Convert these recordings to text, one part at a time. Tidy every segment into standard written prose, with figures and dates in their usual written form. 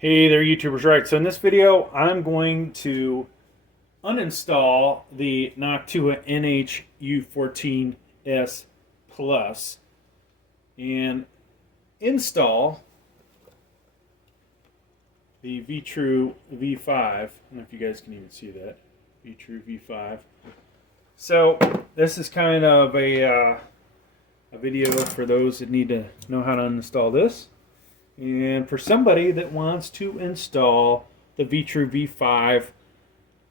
Hey there, YouTubers. Right, so in this video, I'm going to uninstall the Noctua NH-14S Plus and install the Vetroo V5. I don't know if you guys can even see that. Vetroo V5. So this is kind of a video for those that need to know how to uninstall this. And for somebody that wants to install the Vetroo V5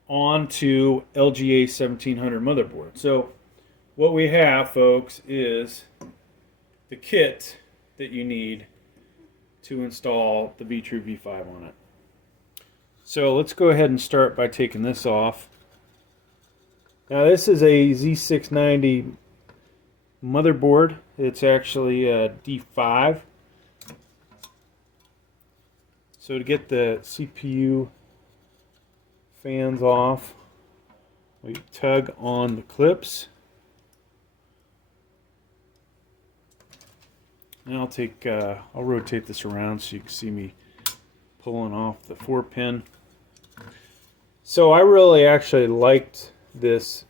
onto LGA 1700 motherboard. So what we have, folks, is the kit that you need to install the Vetroo V5 on it. So let's go ahead and start by taking this off. Now this is a Z690 motherboard. It's actually a D5. So to get the CPU fans off, we tug on the clips. And I'll rotate this around so you can see me pulling off the 4-pin. So I really actually liked this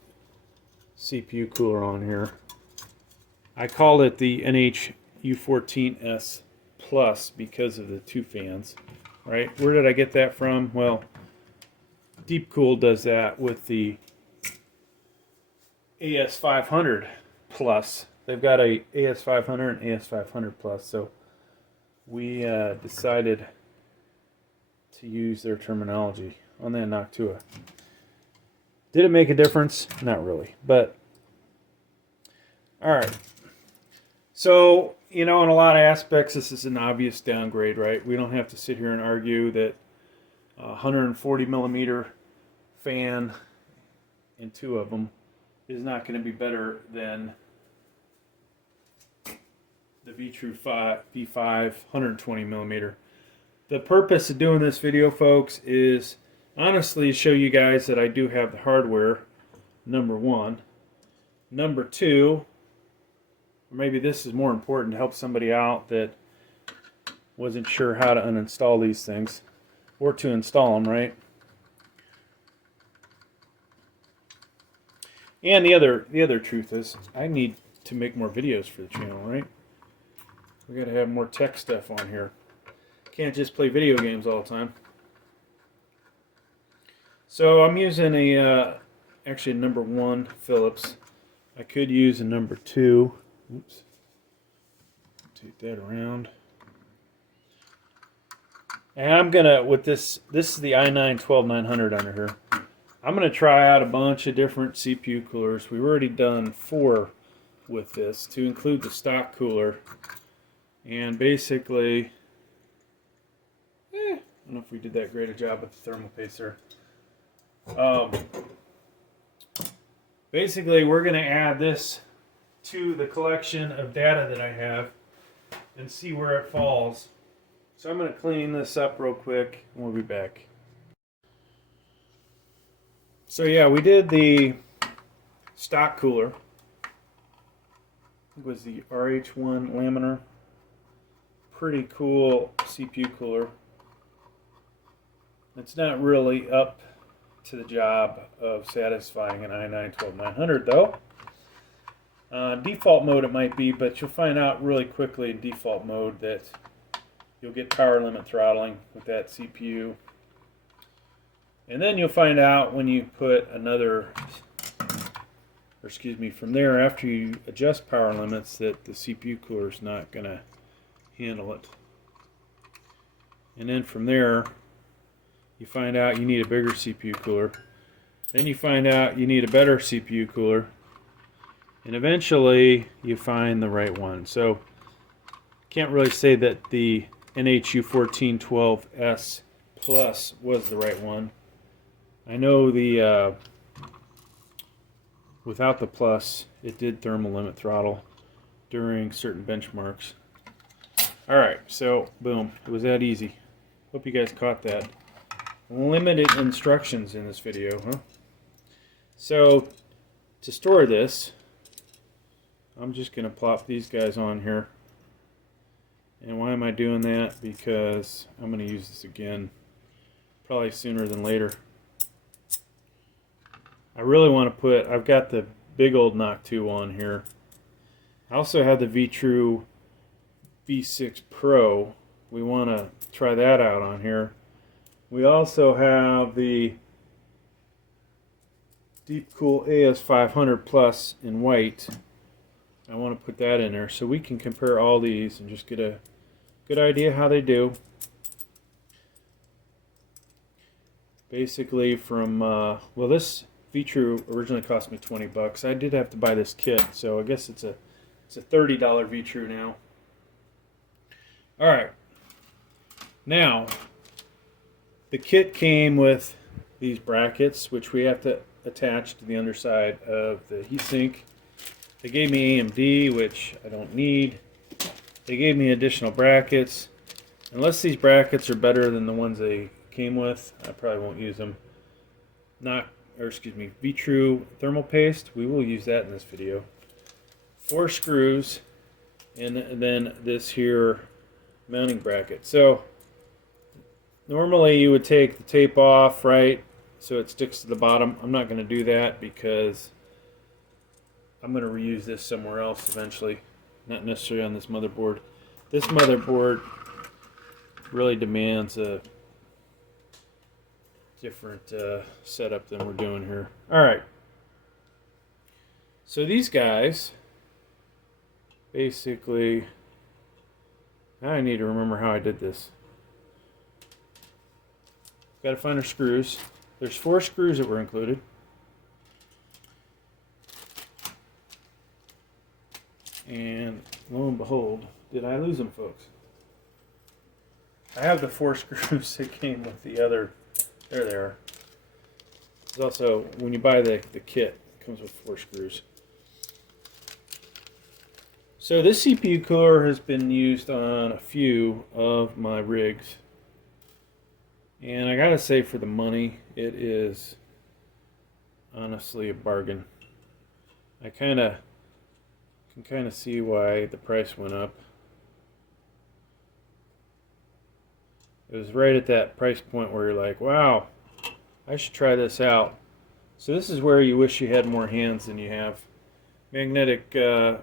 CPU cooler on here. I called it the NH-14S Plus because of the two fans. Right? Where did I get that from? Well, Deepcool does that with the AS500 Plus. They've got a AS500 and AS500 Plus, so we decided to use their terminology on that Noctua. Did it make a difference? Not really, but all right. So, you know, in a lot of aspects, this is an obvious downgrade, right? We don't have to sit here and argue that a 140 millimeter fan and two of them is not going to be better than the Vetroo V5 120 millimeter. The purpose of doing this video, folks, is honestly to show you guys that I do have the hardware, number one. Number two, maybe this is more important to help somebody out that wasn't sure how to uninstall these things or to install them, right? And the other truth is I need to make more videos for the channel, right? We got to have more tech stuff on here. Can't just play video games all the time. So I'm using actually a number 1 Phillips. I could use a number 2. Oops. Take that around. And I'm gonna, with this is the i9-12900 under here. I'm gonna try out a bunch of different CPU coolers. We've already done 4 with this to include the stock cooler. And basically, I don't know if we did that great a job with the thermal pacer. Basically, we're gonna add this to the collection of data that I have and see where it falls. So I'm going to clean this up real quick and we'll be back. So yeah, we did the stock cooler. It was the RH1 laminar. Pretty cool CPU cooler. It's not really up to the job of satisfying an i9-12900 though. Default mode it might be, but you'll find out really quickly in default mode that you'll get power limit throttling with that CPU. And then you'll find out when you put another, or excuse me, from there after you adjust power limits that the CPU cooler is not going to handle it. And then from there you find out you need a bigger CPU cooler. Then you find out you need a better CPU cooler. And eventually you find the right one. So can't really say that the NH-14S Plus was the right one. I know the without the Plus it did thermal limit throttle during certain benchmarks. Alright, so boom, it was that easy. Hope you guys caught that. Limited instructions in this video, huh? So to store this, I'm just going to plop these guys on here. And why am I doing that? Because I'm going to use this again, probably sooner than later. I really want to put, I've got the big old Noctua on here. I also have the Vetroo V6 Pro. We want to try that out on here. We also have the Deepcool AS500 Plus in white. I want to put that in there so we can compare all these and just get a good idea how they do. Basically from, well, this Vetroo originally cost me 20 bucks. I did have to buy this kit, so I guess it's a $30 Vetroo now. Alright, now the kit came with these brackets, which we have to attach to the underside of the heatsink. They gave me AMD, which I don't need. They gave me additional brackets. Unless these brackets are better than the ones they came with, I probably won't use them. Vetroo thermal paste. We will use that in this video. 4 screws, and then this here mounting bracket. So normally you would take the tape off, right, so it sticks to the bottom. I'm not going to do that because I'm going to reuse this somewhere else eventually, not necessarily on this motherboard. This motherboard really demands a different setup than we're doing here. Alright, so these guys basically, I need to remember how I did this. Got to find our screws. There's 4 screws that were included. And lo and behold, did I lose them, folks? I have the 4 screws that came with the other. There they are. There's also, when you buy the kit, it comes with 4 screws. So this CPU cooler has been used on a few of my rigs. And I gotta say, for the money, it is honestly a bargain. I can kind of see why the price went up. It was right at that price point where you're like, wow, I should try this out. So this is where you wish you had more hands than you have. Magnetic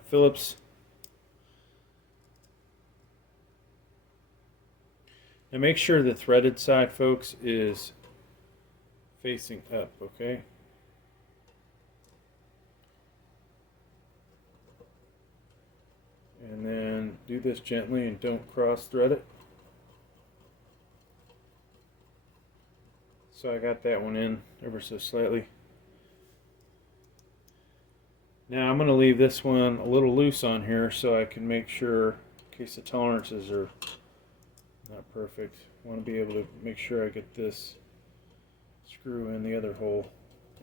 Phillips. Now make sure the threaded side, folks, is facing up, okay? And then do this gently and don't cross thread it. So I got that one in ever so slightly. Now I'm going to leave this one a little loose on here so I can make sure, in case the tolerances are not perfect, I want to be able to make sure I get this screw in the other hole,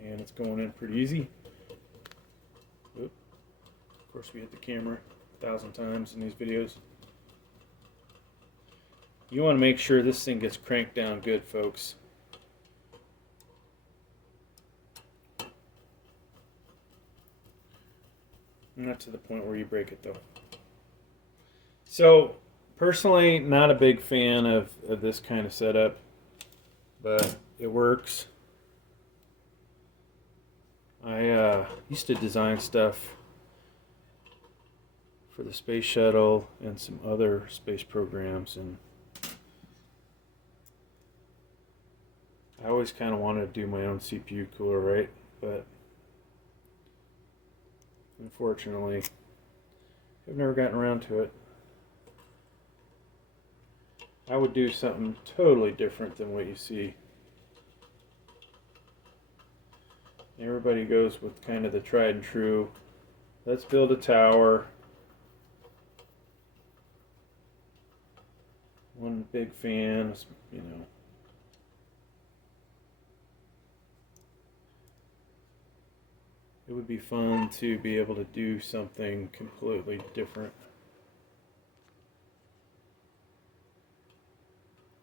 and it's going in pretty easy. Oop. Of course we hit the camera 1,000 times in these videos. You want to make sure this thing gets cranked down good, folks. Not to the point where you break it though. So personally, not a big fan of this kind of setup, but it works. I used to design stuff for the space shuttle and some other space programs, and I always kind of wanted to do my own CPU cooler, right? But unfortunately, I've never gotten around to it. I would do something totally different than what you see. Everybody goes with kind of the tried and true. Let's build a tower. One big fan, you know. It would be fun to be able to do something completely different.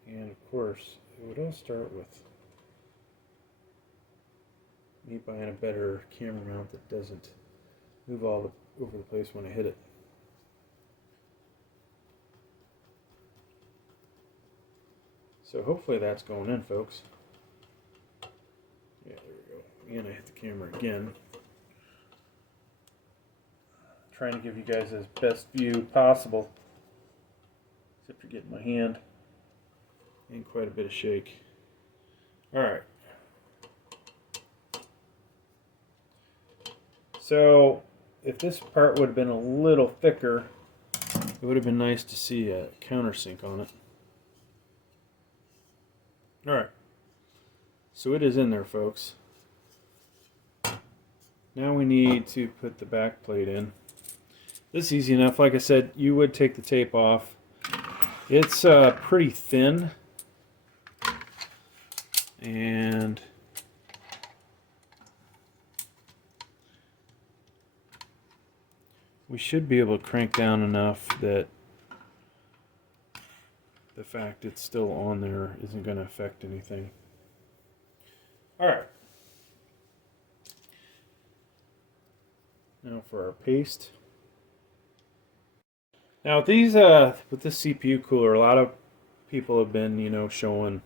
And of course, it would all start with me buying a better camera mount that doesn't move all over the place when I hit it. So hopefully that's going in, folks. Yeah, there we go. And I hit the camera again. Trying to give you guys the best view possible. Except for getting my hand in quite a bit of shake. Alright. So if this part would have been a little thicker, it would have been nice to see a countersink on it. Alright. So it is in there, folks. Now we need to put the back plate in. This is easy enough. Like I said, you would take the tape off. It's pretty thin. And we should be able to crank down enough that the fact it's still on there isn't going to affect anything. Alright. Now for our paste. Now with these, with this CPU cooler, a lot of people have been, you know, showing,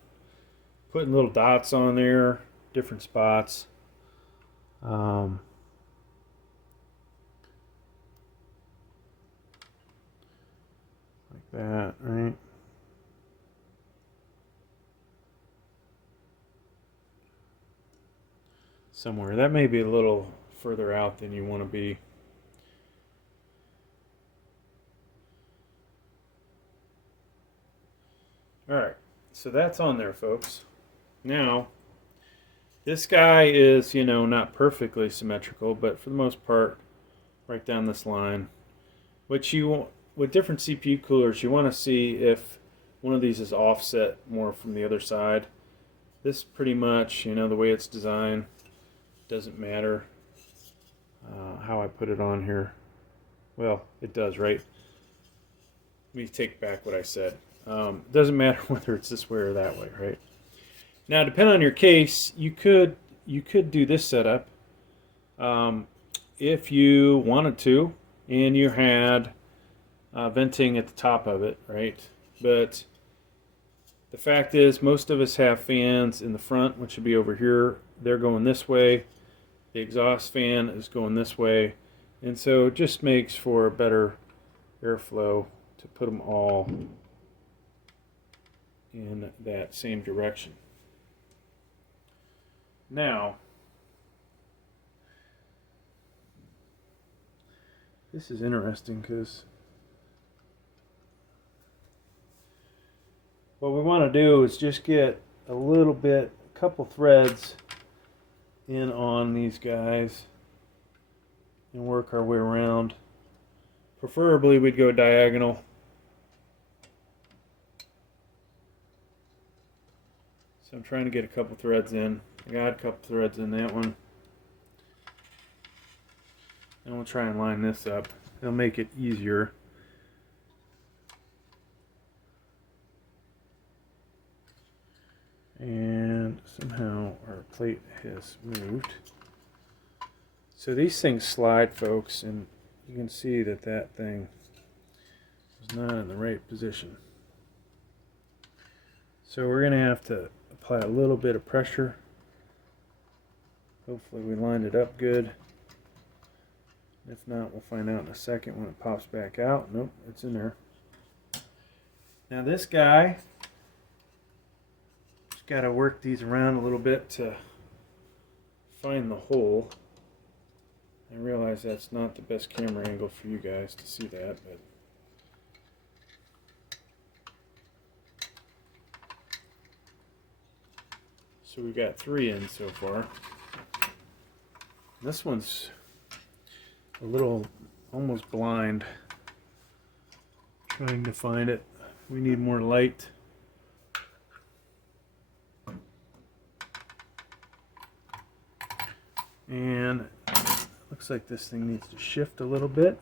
putting little dots on there, different spots. Like that, right? Somewhere. That may be a little further out than you want to be. Alright, so that's on there, folks. Now, this guy is, you know, not perfectly symmetrical, but for the most part, right down this line. Which you, with different CPU coolers, you want to see if one of these is offset more from the other side. This pretty much, you know, the way it's designed, doesn't matter how I put it on here. Well, it does, right? Let me take back what I said. It doesn't matter whether it's this way or that way, right? Now, depending on your case, you could do this setup if you wanted to, and you had venting at the top of it, right? But the fact is, most of us have fans in the front, which should be over here. They're going this way. The exhaust fan is going this way, and so it just makes for a better airflow to put them all in that same direction. Now, this is interesting because what we want to do is just get a little bit, a couple threads in on these guys and work our way around. Preferably we'd go diagonal. So I'm trying to get a couple threads in. I got a couple threads in that one. And we'll try and line this up. It'll make it easier. And somehow our plate has moved. So these things slide, folks, and you can see that that thing is not in the right position. So we're going to have to apply a little bit of pressure. Hopefully we lined it up good. If not, we'll find out in a second when it pops back out. Nope, it's in there. Now this guy, just got to work these around a little bit to find the hole. I realize that's not the best camera angle for you guys to see that, but so we got 3 in so far. This one's a little almost blind, trying to find it. We need more light. And looks like this thing needs to shift a little bit.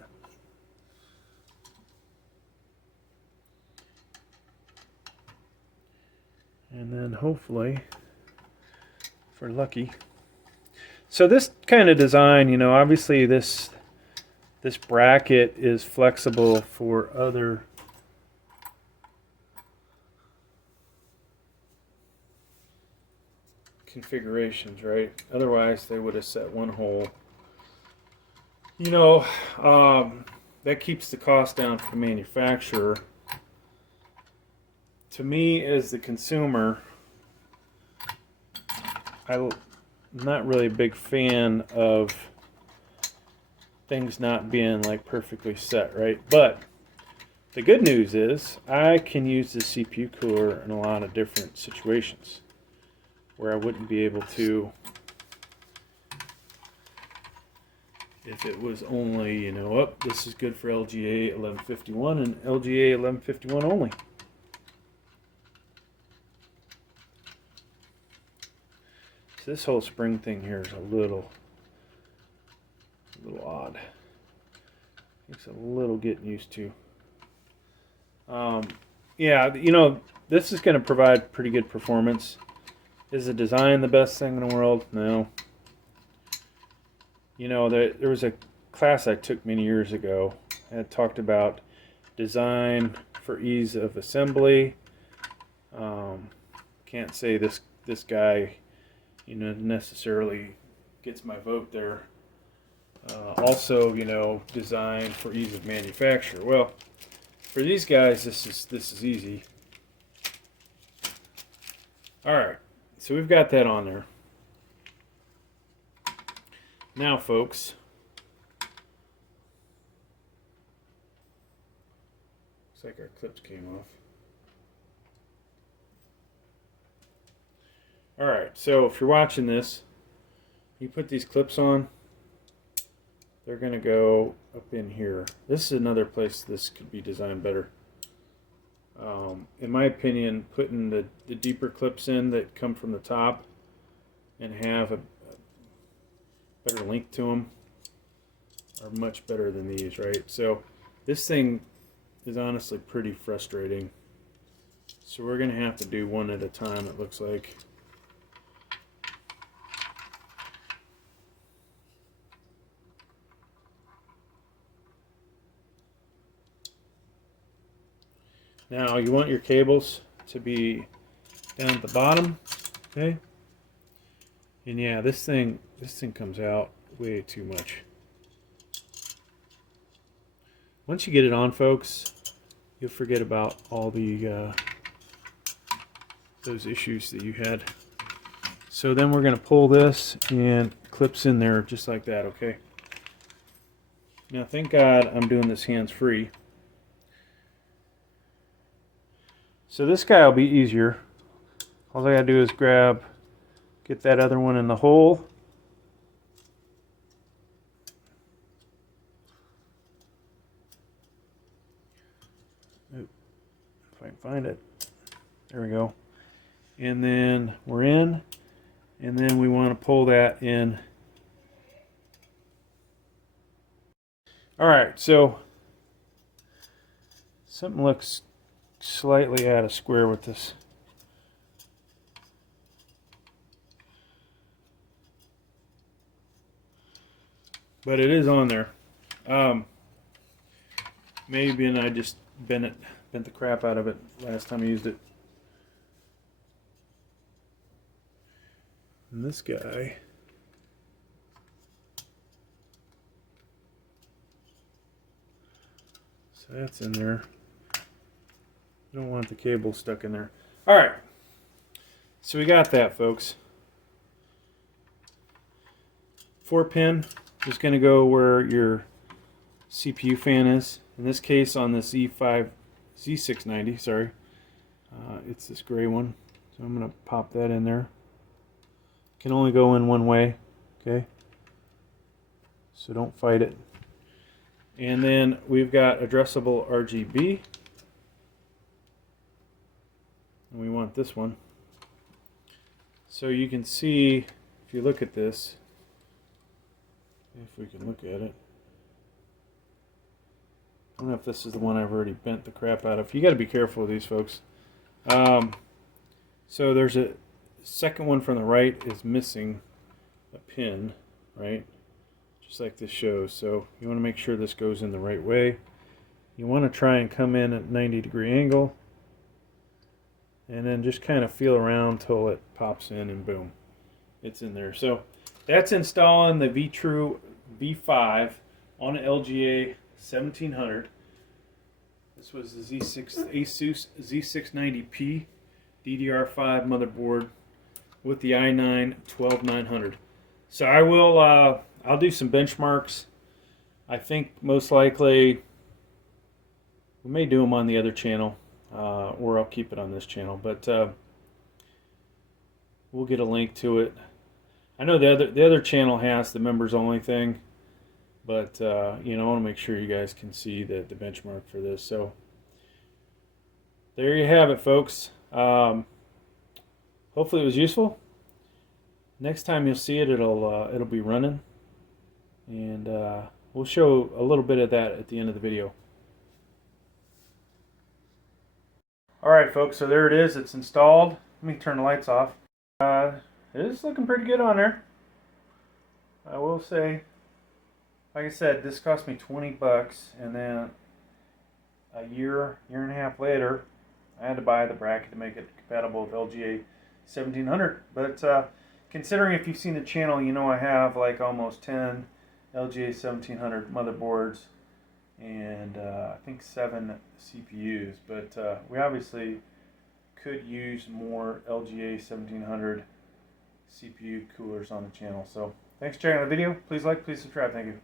And then hopefully, if we're lucky. So this kind of design, you know, obviously this bracket is flexible for other configurations, right? Otherwise, they would have set one hole. You know, that keeps the cost down for the manufacturer. To me, as the consumer, I'm not really a big fan of things not being like perfectly set, right? But the good news is I can use the CPU cooler in a lot of different situations where I wouldn't be able to if it was only, you know, oh, this is good for LGA 1151 and LGA 1151 only. So this whole spring thing here is a little odd. It's a little getting used to. Yeah, you know, this is going to provide pretty good performance. Is the design the best thing in the world? No. You know, there was a class I took many years ago that talked about design for ease of assembly. Can't say this guy, you know, necessarily gets my vote there. Also, you know, design for ease of manufacture. Well, for these guys, this is easy. All right, so we've got that on there. Now, folks, looks like our clips came off. All right, so if you're watching this, you put these clips on. They're going to go up in here. This is another place this could be designed better. In my opinion, putting the deeper clips in that come from the top and have a better length to them are much better than these, right? So this thing is honestly pretty frustrating. So we're going to have to do one at a time, it looks like. Now you want your cables to be down at the bottom, okay? And yeah, this thing comes out way too much. Once you get it on, folks, you'll forget about all the those issues that you had. So then we're going to pull this and clips in there just like that, okay? Now thank God I'm doing this hands-free. So this guy will be easier. All I gotta do is get that other one in the hole. If I can find it. There we go. And then we're in. And then we want to pull that in. Alright, so something looks slightly out of square with this. But it is on there. Maybe and I just bent the crap out of it last time I used it. And this guy, so that's in there. You don't want the cable stuck in there. All right, so we got that, folks. 4-pin is going to go where your CPU fan is. In this case, on this Z690, sorry, it's this gray one. So I'm going to pop that in there. Can only go in one way, okay? So don't fight it. And then we've got addressable RGB. And we want this one. So you can see, if you look at this, if we can look at it. I don't know if this is the one I've already bent the crap out of. You got to be careful with these, folks. So there's a second one from the right is missing a pin, right? Just like this shows. So you want to make sure this goes in the right way. You want to try and come in at 90-degree angle. And then just kind of feel around till it pops in and boom. it's in there. So that's installing the Vetroo V5 on an LGA 1700. This was the Asus Z690P DDR5 motherboard with the i9-12900. So I'll do some benchmarks. I think most likely we may do them on the other channel, or I'll keep it on this channel, but we'll get a link to it. I know the other channel has the members only thing, but you know, I want to make sure you guys can see the benchmark for this. So there you have it, folks. Hopefully it was useful. Next time you'll see it, it'll be running, and we'll show a little bit of that at the end of the video. Alright folks, so there it is. It's installed. Let me turn the lights off. It is looking pretty good on there. I will say, like I said, this cost me 20 bucks, and then a year and a half later, I had to buy the bracket to make it compatible with LGA 1700. But considering, if you've seen the channel, you know I have like almost 10 LGA 1700 motherboards and I think 7 CPUs. But we obviously could use more LGA 1700 CPU coolers on the channel. So thanks for checking out the video. Please like, please subscribe. Thank you.